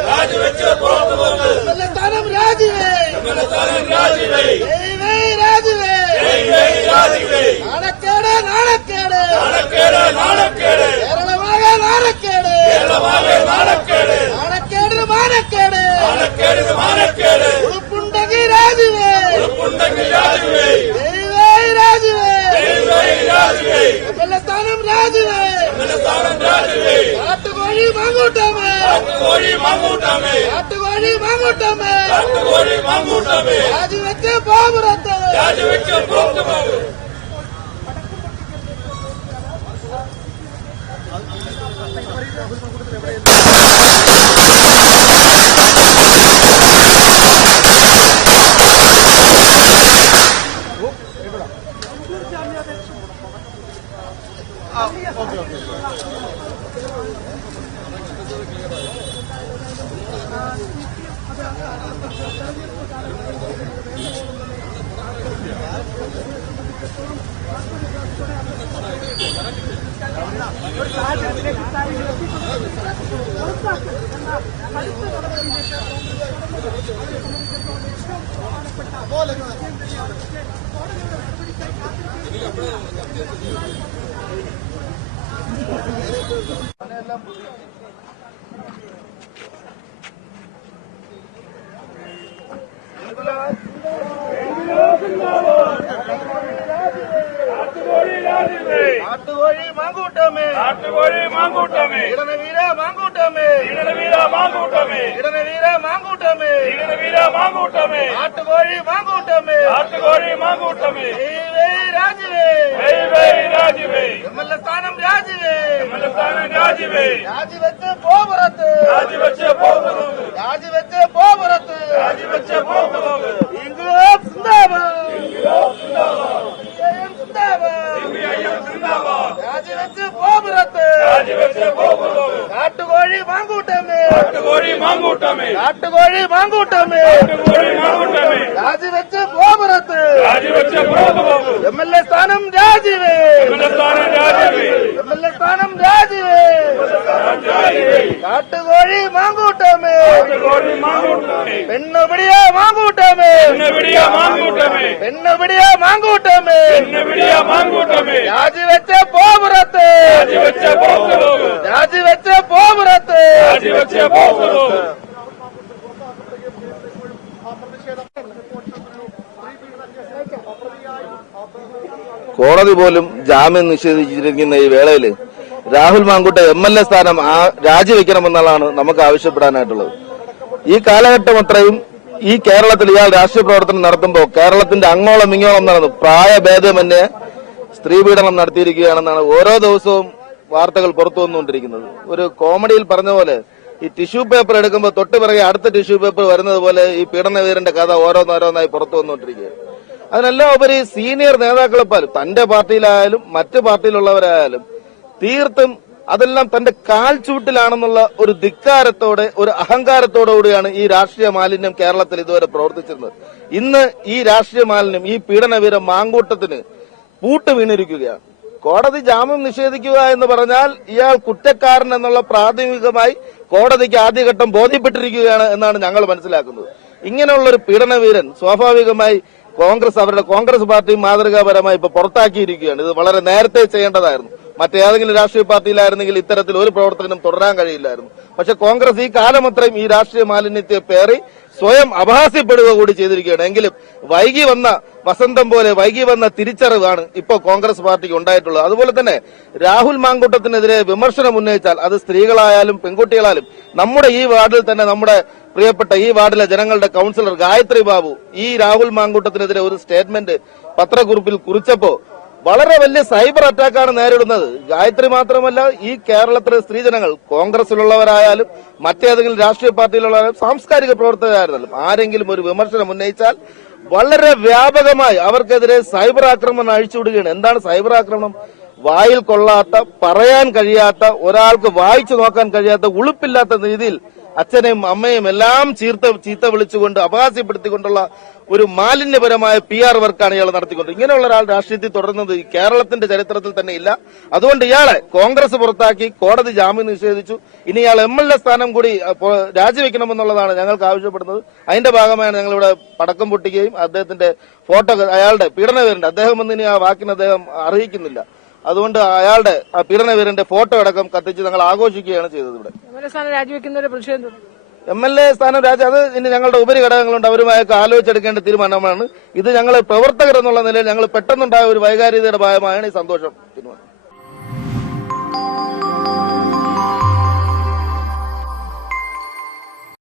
രാജിവെച്ച പോപുറത്ത് സ്ഥാനം രാജിവേ നാണക്കേട് നാണക്കേട് കേരളമാകെ നാണക്കേട് മാനക്കേട് ഉറപ്പുണ്ടെങ്കിൽ രാജിവേ സ്ഥാനം രാജിവേ കാട്ടുകോഴി മാങ്ങൂട്ടമേ രാജിവെച്ച് പോപുറത്ത് രാജിവെച്ച് പോപുറത്ത് MLA സ്ഥാനം രാജിവേ കാട്ടുകോഴി മാങ്കൂട്ടമേ പെണ്ണുപിടിയ മാങ്കൂട്ടമേ രാജിവെച്ച പോപുറത്ത് കോടതി പോലും ജാമ്യം നിഷേധിച്ചിരിക്കുന്ന ഈ വേളയിൽ രാഹുൽ മാങ്കൂട്ട MLA സ്ഥാനം രാജിവെക്കണമെന്നുള്ളതാണ് നമുക്ക് ആവശ്യപ്പെടാനായിട്ടുള്ളത്. ഈ കാലഘട്ടം അത്രയും ഈ കേരളത്തിൽ ഇയാൾ രാഷ്ട്രീയ പ്രവർത്തനം നടത്തുമ്പോൾ കേരളത്തിന്റെ അങ്ങോളം ഇങ്ങോളം നടന്നു പ്രായഭേദമന്യേ സ്ത്രീപീഡനം നടത്തിയിരിക്കുകയാണെന്നാണ് ഓരോ ദിവസവും വാർത്തകൾ പുറത്തു വന്നുകൊണ്ടിരിക്കുന്നത്. ഒരു കോമഡിയിൽ പറഞ്ഞ പോലെ ഈ ടിഷ്യൂ പേപ്പർ എടുക്കുമ്പോൾ തൊട്ട് പിറകെ അടുത്ത ടിഷ്യൂ പേപ്പർ വരുന്നത് പോലെ ഈ പീഡനവീരന്റെ കഥ ഓരോന്നോരോന്നായി പുറത്തു വന്നുകൊണ്ടിരിക്കുകയാണ്. അതിനെല്ലാം ഉപരി സീനിയർ നേതാക്കളെപ്പോലും തന്റെ പാർട്ടിയിലായാലും മറ്റു പാർട്ടിയിലുള്ളവരായാലും തീർത്തും അതെല്ലാം തന്റെ കാൽച്ചൂട്ടിലാണെന്നുള്ള ഒരു ധിക്കാരത്തോടെ ഒരു അഹങ്കാരത്തോടുകൂടിയാണ് ഈ രാഷ്ട്രീയ മാലിന്യം കേരളത്തിൽ ഇതുവരെ പ്രവർത്തിച്ചിരുന്നത്. ഇന്ന് ഈ രാഷ്ട്രീയ മാലിന്യം ഈ പീഡനവീര മാങ്കൂട്ടത്തിന് പൂട്ട് വീണിരിക്കുകയാണ്. കോടതി ജാമ്യം നിഷേധിക്കുക എന്ന് പറഞ്ഞാൽ ഇയാൾ കുറ്റക്കാരൻ എന്നുള്ള പ്രാഥമികമായി കോടതിക്ക് ആദ്യഘട്ടം ബോധ്യപ്പെട്ടിരിക്കുകയാണ് എന്നാണ് ഞങ്ങൾ മനസ്സിലാക്കുന്നത്. ഇങ്ങനെയുള്ള ഒരു പീഡനവീരൻ സ്വാഭാവികമായി അവരുടെ കോൺഗ്രസ് പാർട്ടി മാതൃകാപരമായി ഇപ്പൊ പുറത്താക്കിയിരിക്കുകയാണ്. ഇത് വളരെ നേരത്തെ ചെയ്യേണ്ടതായിരുന്നു. മറ്റേതെങ്കിലും രാഷ്ട്രീയ പാർട്ടിയിലായിരുന്നെങ്കിൽ ഇത്തരത്തിൽ ഒരു പ്രവർത്തനം തുടരാൻ കഴിയില്ലായിരുന്നു. പക്ഷെ കോൺഗ്രസ് ഈ കാലമത്രയും ഈ രാഷ്ട്രീയ മാലിന്യത്തെ പേറി സ്വയം അപഹാസ്യപ്പെടുക കൂടി ചെയ്തിരിക്കുകയാണ്. എങ്കിലും വൈകി വന്ന വസന്തം പോലെ വൈകി വന്ന തിരിച്ചറിവാണ് ഇപ്പോൾ കോൺഗ്രസ് പാർട്ടിക്ക് ഉണ്ടായിട്ടുള്ളത്. അതുപോലെ തന്നെ രാഹുൽ മാങ്കൂട്ടത്തിനെതിരെ വിമർശനം ഉന്നയിച്ചാൽ അത് സ്ത്രീകളായാലും പെൺകുട്ടികളായാലും നമ്മുടെ ഈ വാർഡിൽ തന്നെ നമ്മുടെ പ്രിയപ്പെട്ട ഈ വാർഡിലെ ജനങ്ങളുടെ കൌൺസിലർ ഗായത്രി ബാബു ഈ രാഹുൽ മാങ്കൂട്ടത്തിനെതിരെ ഒരു സ്റ്റേറ്റ്മെന്റ് പത്രക്കുറിപ്പിൽ കുറിച്ചപ്പോ വളരെ വലിയ സൈബർ അറ്റാക്കാണ് നേരിടുന്നത്. ഗായത്രി മാത്രമല്ല, ഈ കേരളത്തിലെ സ്ത്രീജനങ്ങൾ കോൺഗ്രസിലുള്ളവരായാലും മറ്റേതെങ്കിലും രാഷ്ട്രീയ പാർട്ടിയിലുള്ളവരായാലും സാംസ്കാരിക പ്രവർത്തകരായിരുന്നാലും ആരെങ്കിലും ഒരു വിമർശനം ഉന്നയിച്ചാൽ വളരെ വ്യാപകമായി അവർക്കെതിരെ സൈബർ ആക്രമണം അഴിച്ചുവിടുകയാണ്. എന്താണ് സൈബർ ആക്രമണം? വായിൽ കൊള്ളാത്ത, പറയാൻ കഴിയാത്ത, ഒരാൾക്ക് വായിച്ചു നോക്കാൻ കഴിയാത്ത, ഉളുപ്പില്ലാത്ത രീതിയിൽ അച്ഛനെയും അമ്മയും എല്ലാം ചീത്ത വിളിച്ചുകൊണ്ട് അപഹാസ്യപ്പെടുത്തിക്കൊണ്ടുള്ള ഒരു മാലിന്യപരമായ PR വർക്കാണ് ഇയാൾ നടത്തിക്കൊണ്ട്. ഇങ്ങനെയുള്ള ഒരാൾ രാഷ്ട്രീയത്തിൽ തുടരുന്നത് ഈ കേരളത്തിന്റെ ചരിത്രത്തിൽ തന്നെ ഇല്ല. അതുകൊണ്ട് ഇയാളെ കോൺഗ്രസ് പുറത്താക്കി, കോടതി ജാമ്യം നിഷേധിച്ചു. ഇനി ഇയാൾ MLA സ്ഥാനം കൂടി രാജിവെക്കണമെന്നുള്ളതാണ് ഞങ്ങൾക്ക് ആവശ്യപ്പെടുന്നത്. അതിന്റെ ഭാഗമായാണ് ഞങ്ങളിവിടെ പടക്കം പൊട്ടിക്കുകയും അദ്ദേഹത്തിന്റെ ഫോട്ടോ, അയാളുടെ പീഡനപീരന്റെ, അദ്ദേഹം എന്ന് ഇനി ആ വാക്കിന് അദ്ദേഹം അറിയിക്കുന്നില്ല. അതുകൊണ്ട് അയാളുടെ ആ പീഡനപീരന്റെ ഫോട്ടോ അടക്കം കത്തിച്ച് ഞങ്ങൾ ആഘോഷിക്കുകയാണ് ചെയ്തത്. ഇവിടെ MLA സ്ഥാനം അത് ഇനി ഞങ്ങളുടെ ഉപരിഘടകങ്ങളുണ്ട്, അവരുമായൊക്കെ ആലോചിച്ചെടുക്കേണ്ട തീരുമാനമാണ്. ഇത് ഞങ്ങൾ പ്രവർത്തകർ എന്നുള്ള നിലയിൽ ഞങ്ങൾ പെട്ടെന്നുണ്ടായ ഒരു വൈകാരികതയുടെ ഭാഗമായാണ് ഈ സന്തോഷം തീരുമാനം.